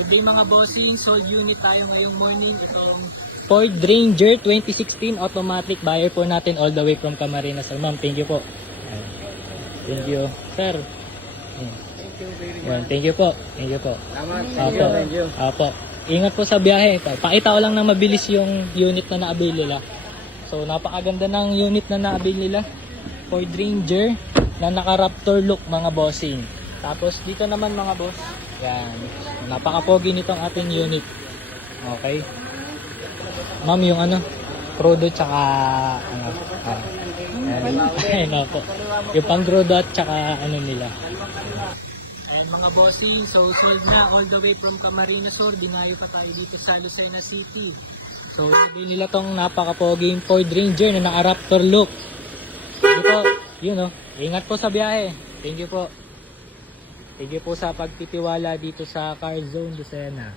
Good day mga bossing, sold unit tayo ngayong morning. Itong Ford Ranger 2016 automatic, buyer po natin all the way from Camarines. Sir, ma'am, thank you po. Ayan. Thank you, sir. Ayan. Ayan, thank you po. Thank you po. Thank you. Apo. Ingat po sa biyahe. Pakita ko lang na mabilis yung unit na na-avail nila. So, napakaganda ng unit na na-avail nila. Ford Ranger na naka-Raptor look mga bossing. Tapos dito naman mga boss, yan, napaka-pogi nitong ating unit. Okay. Ma'am, yung Crudo tsaka ayun po. Yung pang Crudo at tsaka nila. ayan, mga bossing, so sold na all the way from Camarines Sur. Dinayo pa tayo dito sa Lucena City. So, hindi nila tong napaka-poging Ford Ranger na naka-Raptor look. Dito, ingat po sa biyahe. Thank you po. Thank you po sa pagtitiwala dito sa Car Zone Lucena.